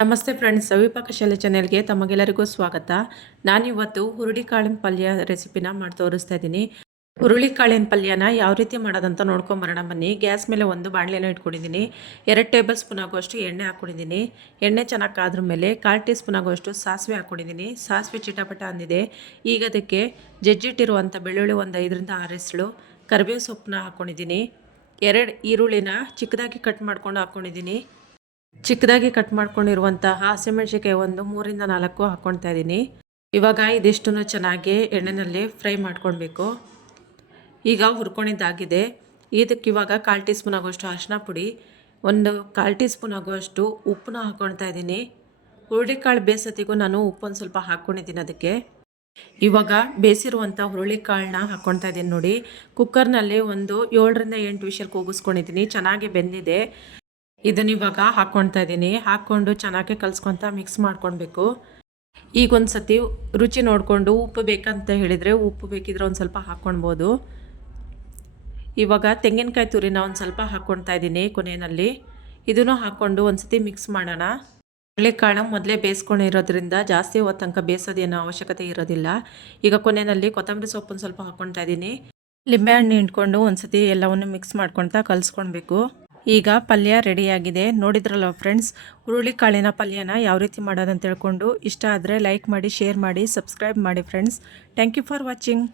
ನಮಸ್ತೆ ಫ್ರೆಂಡ್ಸ್, ಸವಿಪಾಕ ಶಾಲೆ ಚಾನೆಲ್ಗೆ ತಮಗೆಲ್ಲರಿಗೂ ಸ್ವಾಗತ. ನಾನಿವತ್ತು ಹುರುಳಿಕಾಳಿನ ಪಲ್ಯ ರೆಸಿಪಿನ ಮಾಡಿ ತೋರಿಸ್ತಾ ಇದ್ದೀನಿ. ಹುರುಳಿಕಾಳಿನ ಪಲ್ಯನ ಯಾವ ರೀತಿ ಮಾಡೋದಂತ ನೋಡ್ಕೊಂಬರೋಣ ಬನ್ನಿ. ಗ್ಯಾಸ್ ಮೇಲೆ ಒಂದು ಬಾಣಲೆನ ಇಟ್ಕೊಂಡಿದ್ದೀನಿ. 2 ಟೇಬಲ್ ಸ್ಪೂನ್ ಆಗುವಷ್ಟು ಎಣ್ಣೆ ಹಾಕ್ಕೊಂಡಿದ್ದೀನಿ. ಎಣ್ಣೆ ಚೆನ್ನಾಗಿ ಕಾದ್ರ ಮೇಲೆ 1/4 ಟೀ ಸ್ಪೂನ್ ಆಗುವಷ್ಟು ಸಾಸಿವೆ ಹಾಕ್ಕೊಂಡಿದ್ದೀನಿ. ಸಾಸಿವೆ ಚಿಟಪಟ ಅಂದಿದೆ. ಈಗ ಅದಕ್ಕೆ ಜಜ್ಜಿಟ್ಟಿರುವಂಥ ಬೆಳ್ಳುಳ್ಳಿ ಒಂದು 5ರಿಂದ 6 ಎಸಳು, ಕರಿಬೇವು ಸೊಪ್ಪನ್ನ ಹಾಕ್ಕೊಂಡಿದ್ದೀನಿ. 2 ಈರುಳ್ಳಿನ ಚಿಕ್ಕದಾಗಿ ಕಟ್ ಮಾಡ್ಕೊಂಡು ಹಾಕ್ಕೊಂಡಿದ್ದೀನಿ. ಚಿಕ್ಕದಾಗಿ ಕಟ್ ಮಾಡ್ಕೊಂಡಿರುವಂತಹ ಹಸಿಮೆಣಸಿನಕಾಯಿ ಒಂದು 3ರಿಂದ 4 ಹಾಕ್ಕೊಳ್ತಾ ಇದ್ದೀನಿ. ಇವಾಗ ಇದಿಷ್ಟನ್ನು ಚೆನ್ನಾಗಿ ಎಣ್ಣೆಯಲ್ಲಿ ಫ್ರೈ ಮಾಡ್ಕೊಳ್ಬೇಕು. ಈಗ ಹುರ್ಕೊಂಡಿದ್ದಾಗಿದೆ. ಇದಕ್ಕೆ ಇವಾಗ 1/4 ಟೀ ಸ್ಪೂನ್ ಆಗುವಷ್ಟು ಅರಿಶಿನ ಪುಡಿ, ಒಂದು 1/4 ಟೀ ಸ್ಪೂನ್ ಆಗುವಷ್ಟು ಉಪ್ಪನ್ನ ಹಾಕ್ಕೊಳ್ತಾ ಇದ್ದೀನಿ. ಹುರುಳಿಕಾಳು ಬೇಯಿಸೋತ್ತಿಗೂ ನಾನು ಉಪ್ಪೊಂದು ಸ್ವಲ್ಪ ಹಾಕ್ಕೊಂಡಿದ್ದೀನಿ. ಅದಕ್ಕೆ ಇವಾಗ ಬೇಯಿಸಿರುವಂಥ ಹುರುಳಿಕಾಳನ್ನ ಹಾಕ್ಕೊಳ್ತಾ ಇದ್ದೀನಿ. ನೋಡಿ, ಕುಕ್ಕರ್ನಲ್ಲಿ ಒಂದು 7ರಿಂದ 8 ವಿಷಲ್ ಕೂಗಿಸ್ಕೊಂಡಿದ್ದೀನಿ. ಚೆನ್ನಾಗಿ ಬೆಂದಿದೆ. ಇದನ್ನ ಇವಾಗ ಹಾಕ್ಕೊಳ್ತಾ ಇದ್ದೀನಿ. ಹಾಕ್ಕೊಂಡು ಚೆನ್ನಾಗಿ ಕಲಿಸ್ಕೊತ ಮಿಕ್ಸ್ ಮಾಡ್ಕೊಳ್ಬೇಕು. ಈಗ ಒಂದು ಸತಿ ರುಚಿ ನೋಡಿಕೊಂಡು ಉಪ್ಪು ಬೇಕಂತ ಹೇಳಿದರೆ ಉಪ್ಪು ಬೇಕಿದ್ರೆ ಒಂದು ಸ್ವಲ್ಪ ಹಾಕ್ಕೊಳ್ಬೋದು. ಇವಾಗ ತೆಂಗಿನಕಾಯಿ ತುರಿನ ಒಂದು ಸ್ವಲ್ಪ ಹಾಕ್ಕೊಳ್ತಾ ಇದ್ದೀನಿ ಕೊನೆಯಲ್ಲಿ. ಇದನ್ನು ಹಾಕ್ಕೊಂಡು ಒಂದು ಸತಿ ಮಿಕ್ಸ್ ಮಾಡೋಣ. ಹುರುಳಿಕಾಳು ಮೊದಲೇ ಬೇಯಿಸ್ಕೊಂಡಿರೋದ್ರಿಂದ ಜಾಸ್ತಿ ಹೊತ್ತು ತನಕ ಬೇಯಿಸೋದೇನೋ ಅವಶ್ಯಕತೆ ಇರೋದಿಲ್ಲ. ಈಗ ಕೊನೆಯಲ್ಲಿ ಕೊತ್ತಂಬರಿ ಸೊಪ್ಪನ್ನು ಸ್ವಲ್ಪ ಹಾಕ್ಕೊಳ್ತಾ ಇದ್ದೀನಿ. ಲಿಂಬೆಹಣ್ಣು ಹಿಂಡ್ಕೊಂಡು ಒಂದು ಸತಿ ಎಲ್ಲವನ್ನು ಮಿಕ್ಸ್ ಮಾಡ್ಕೊಳ್ತಾ ಕಲಿಸ್ಕೊಳ್ಬೇಕು. ಈಗ ಪಲ್ಯ ರೆಡಿಯಾಗಿದೆ. ನೋಡಿದ್ರಲ್ಲ ಫ್ರೆಂಡ್ಸ್, ಹುರುಳಿಕಾಳಿನ ಪಲ್ಯನ ಯಾವ ರೀತಿ ಮಾಡೋದಂತ ತಿಳ್ಕೊಂಡು ಇಷ್ಟ ಆದರೆ ಲೈಕ್ ಮಾಡಿ, ಶೇರ್ ಮಾಡಿ, ಸಬ್ಸ್ಕ್ರೈಬ್ ಮಾಡಿ friends. Thank you for watching.